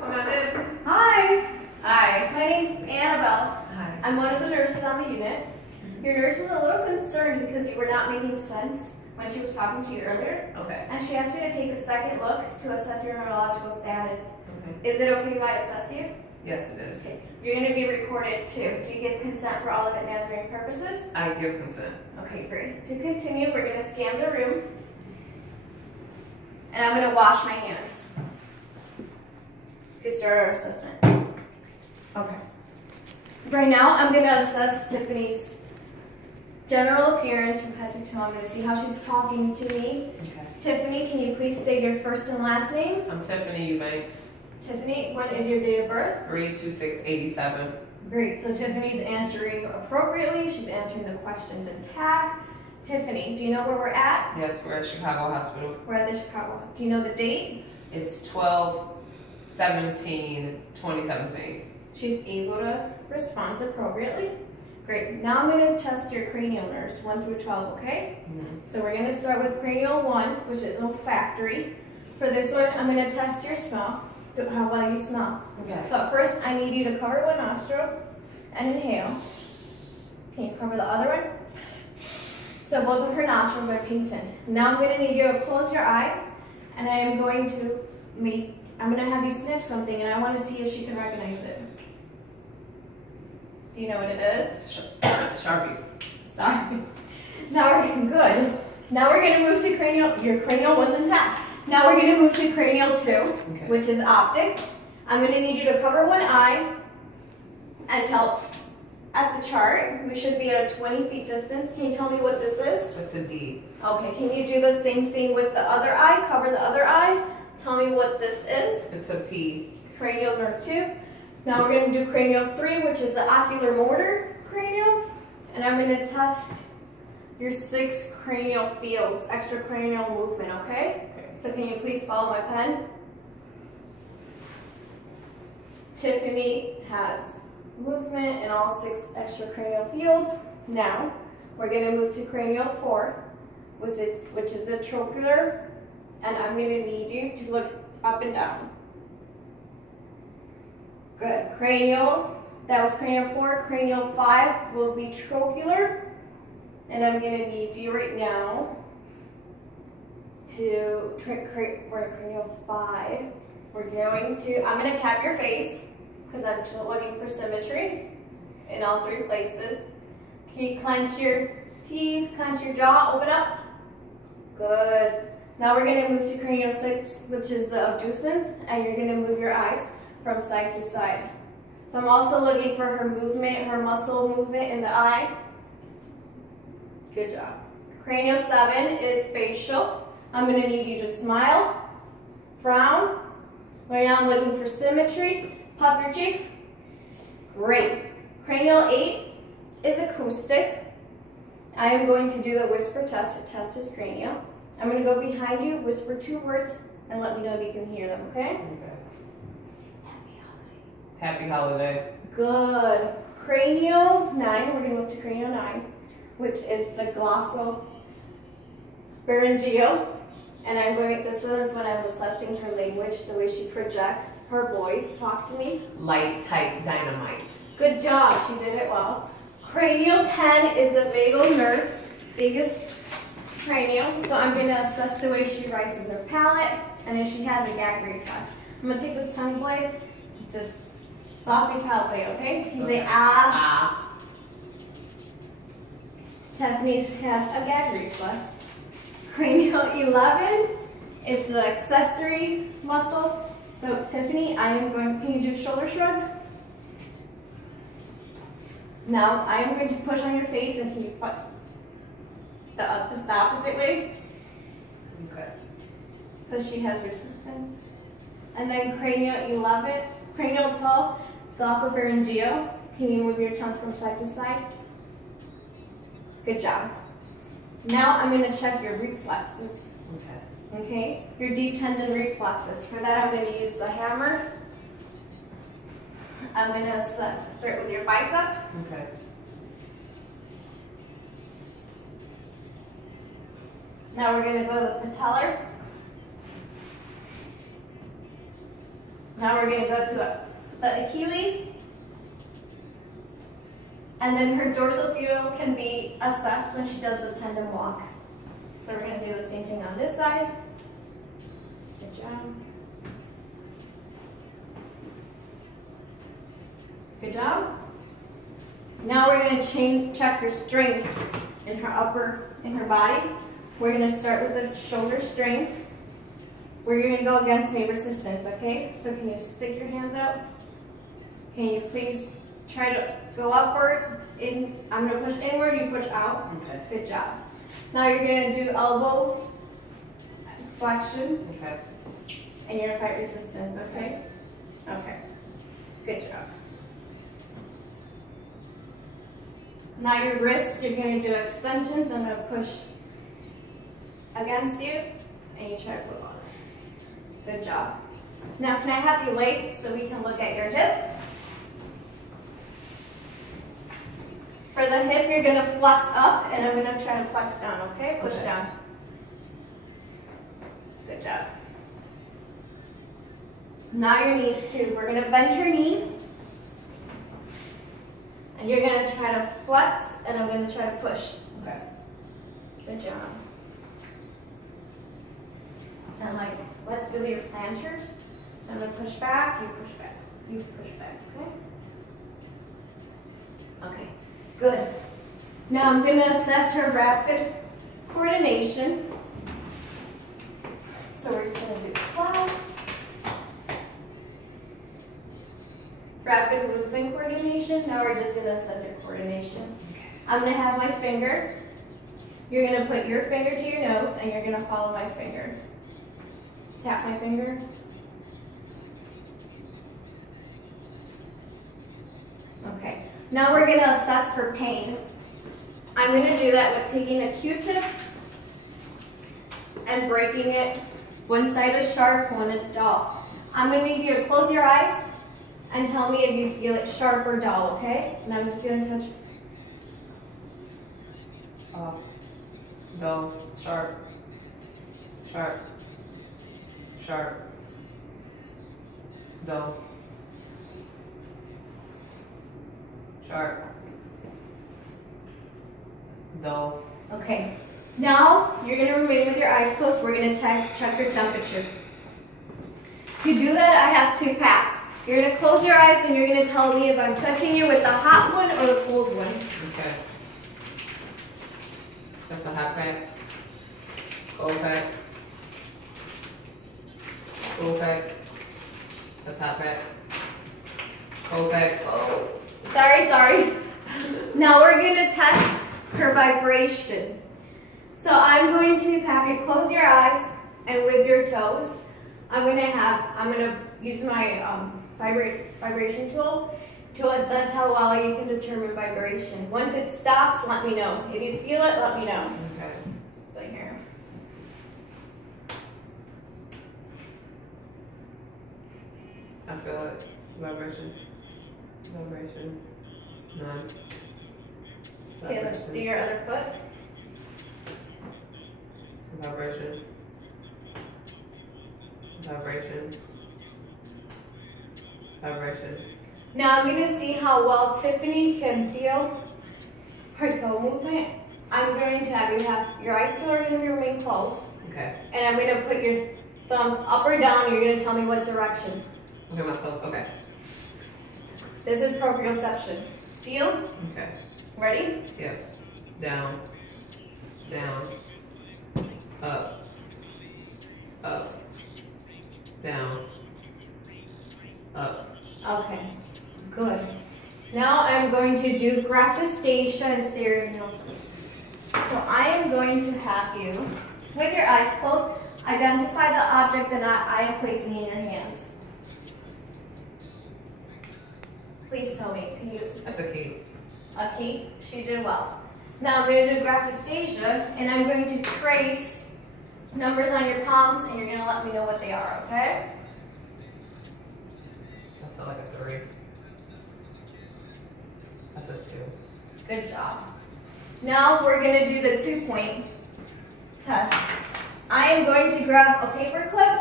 Come on in. Hi. Hi. My name's Annabelle. Hi. I'm one of the nurses on the unit. Your nurse was a little concerned because you were not making sense when she was talking to you earlier. Okay. And she asked me to take a second look to assess your neurological status. Okay. Is it okay if I assess you? Yes, it is. Okay. You're going to be recorded too. Do you give consent for all of it Nazarene purposes? I give consent. Okay, great. To continue, we're going to scan the room. And I'm going to wash my hands to start our assessment. Okay. Right now, I'm going to assess Tiffany's general appearance from head to toe. I'm going to see how she's talking to me. Okay. Tiffany, can you please state your first and last name? I'm Tiffany Eubanks. Tiffany, what is your date of birth? 32687. Great. So Tiffany's answering appropriately. She's answering the questions intact. Tiffany, do you know where we're at? Yes, we're at Chicago Hospital. We're at the Chicago. Do you know the date? It's 12/17/2017. She's able to respond appropriately. Great. Now I'm going to test your cranial nerves, 1 through 12, okay? So we're going to start with cranial 1, which is olfactory. For this one, I'm going to test your smell, how well you smell. Okay. But first, I need you to cover one nostril and inhale. Can you cover the other one? So both of her nostrils are patent. Now I'm going to need you to close your eyes, and I am going to have you sniff something, and I want to see if she can recognize it. Do you know what it is? Sharpie. Sorry. Now we're getting good. Now we're going to move to cranial. Your cranial 1's intact. Now we're going to move to cranial 2, Okay. which is optic. I'm going to need you to cover one eye and tell at the chart. We should be at a 20 feet distance. Can you tell me what this is? It's a D. Okay. Can you do the same thing with the other eye? Cover the other eye. Tell me what this is. It's a P. Cranial nerve 2. Now we're going to do cranial 3, which is the ocular motor cranial. And I'm going to test your 6 cranial fields, extracranial movement, okay? So can you please follow my pen? Tiffany has movement in all 6 extracranial fields. Now we're going to move to cranial 4, which is the trochlear. And I'm going to need you to look up and down. Good. Cranial, that was cranial 4. Cranial 5 will be trochlear. And I'm going to need you right now to, we're at cranial 5. I'm going to tap your face because I'm looking for symmetry in all 3 places. Can you clench your teeth, clench your jaw, open up? Good. Now we're going to move to cranial 6, which is the abducens, and you're going to move your eyes from side to side. So I'm also looking for her movement, her muscle movement in the eye. Good job. Cranial 7 is facial. I'm going to need you to smile, frown. Right now I'm looking for symmetry. Puff your cheeks. Great. Cranial 8 is acoustic. I am going to do the whisper test to test his cranial. I'm going to go behind you, whisper 2 words, and let me know if you can hear them, okay? Okay. Happy holiday. Good. Cranial 9, we're going to move to cranial 9, which is the glossopharyngeal. And this is when I'm assessing her language, the way she projects her voice. Talk to me. Light, tight, dynamite. Good job. She did it well. Cranial 10 is the vagal nerve, biggest cranial. So I'm going to assess the way she rises her palate and if she has a gag reflex. I'm going to take this tongue blade, just softly palpate, okay? You say ah. Ah. Tiffany has a gag reflex. Cranial 11 is the accessory muscles. So Tiffany, can you do shoulder shrug? Now I am going to push on your face and can you put the opposite way? Okay. So she has resistance. And then cranial 12 is glossopharyngeal. Can you move your tongue from side to side? Good job. Now I'm going to check your reflexes. Okay. Okay? Your deep tendon reflexes. For that I'm going to use the hammer. I'm going to start with your bicep. Okay. Now we're going to go to the patellar. Now we're gonna go to the Achilles. And then her dorsal femur can be assessed when she does the tandem walk. So we're gonna do the same thing on this side. Good job. Good job. Now we're gonna check her strength in her body. We're gonna start with the shoulder strength. We're gonna go against knee resistance, okay? So can you stick your hands out? Can you please try to go upward? I'm gonna push inward, you push out. Okay. Good job. Now you're gonna do elbow flexion. Okay. And you're gonna fight resistance, okay? Okay. Good job. Now your wrist, you're gonna do extensions. I'm gonna push against you, and you try to put on it. Good job. Now can I have you lay so we can look at your hip? For the hip, you're gonna flex up, and I'm gonna try to flex down, okay? Push down. Good job. Now your knees too. We're gonna bend your knees. And you're gonna try to flex, and I'm gonna try to push. Okay. Good job. And like, let's do your planters. So I'm gonna push back, you push back, you push back, okay? Okay, good. Now I'm gonna assess her rapid coordination. So we're just gonna do 12. Rapid movement coordination. Now we're just gonna assess your coordination. I'm gonna have my finger. You're gonna put your finger to your nose, and you're gonna follow my finger. Tap my finger. Okay. Now we're gonna assess for pain. I'm gonna do that with taking a Q-tip and breaking it. One side is sharp, one is dull. I'm gonna need you to close your eyes and tell me if you feel it sharp or dull, okay? And I'm just gonna touch. Soft. Dull. Sharp. Sharp. Sharp. Dull. Sharp. Dull. Okay. Now you're gonna remain with your eyes closed. We're gonna check your temperature. To do that, I have 2 packs. You're gonna close your eyes and you're gonna tell me if I'm touching you with the hot one or the cold one. Okay. That's a hot pack. Cold pack. Cold pack. That's hot pack. Cold pack. Oh. Sorry. Now we're gonna test her vibration. So I'm going to have you close your eyes, and with your toes, I'm gonna use my vibration tool to assess how well you can determine vibration. Once it stops, let me know. If you feel it, let me know. Okay. So here. I feel it. Vibration. Vibration. None. Okay, let's do your other foot. Vibration. Vibration. Vibration. Now I'm going to see how well Tiffany can feel her toe movement. I'm going to have you have your eyes still are going to remain closed. Okay. And I'm going to put your thumbs up or down. You're going to tell me what direction. Okay, myself. Okay. This is proprioception. Feel? Okay. Ready? Yes. Down. Down. Up. Up. Down. Up. Okay. Good. Now I'm going to do graphistation and stereognosis. So I am going to have you, with your eyes closed, identify the object that I am placing in your hands. Please tell me, can you? That's a key. A key? She did well. Now I'm going to do graphistation, and I'm going to trace numbers on your palms, and you're going to let me know what they are, okay? I feel like a 3. That's a 2. Good job. Now we're going to do the 2-point test. I am going to grab a paper clip,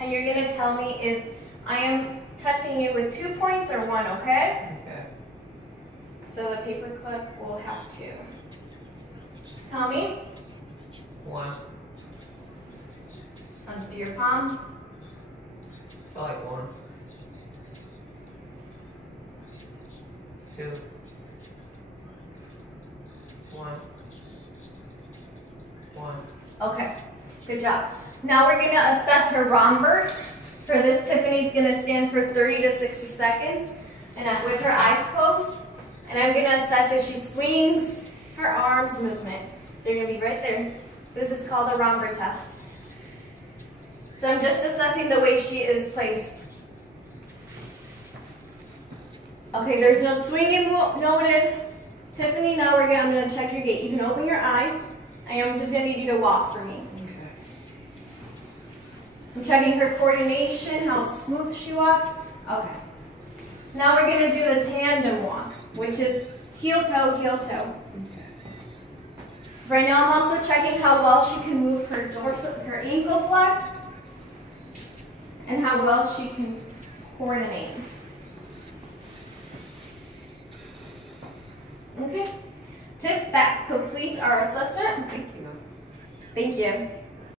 and you're going to tell me if I am touching you with 2 points or 1, okay? Okay. So the paper clip will have 2. Tell me. 1. Let's do your palm. Feel like 1. 2. 1. 1. Okay, good job. Now we're gonna assess her rhomber. For this, Tiffany's gonna stand for 30 to 60 seconds and with her eyes closed. And I'm gonna assess if she swings her arms movement. So you're gonna be right there. This is called a rhomber test. So I'm just assessing the way she is placed. Okay, there's no swinging noted. Tiffany, now I'm gonna check your gait. You can open your eyes. I am just gonna need you to walk for me. Okay. I'm checking her coordination, how smooth she walks. Okay. Now we're gonna do the tandem walk, which is heel toe, heel toe. Okay. Right now I'm also checking how well she can move her dorsal, her ankle flex, and how well she can coordinate. Okay. Tiff, that completes our assessment. Thank you. Thank you.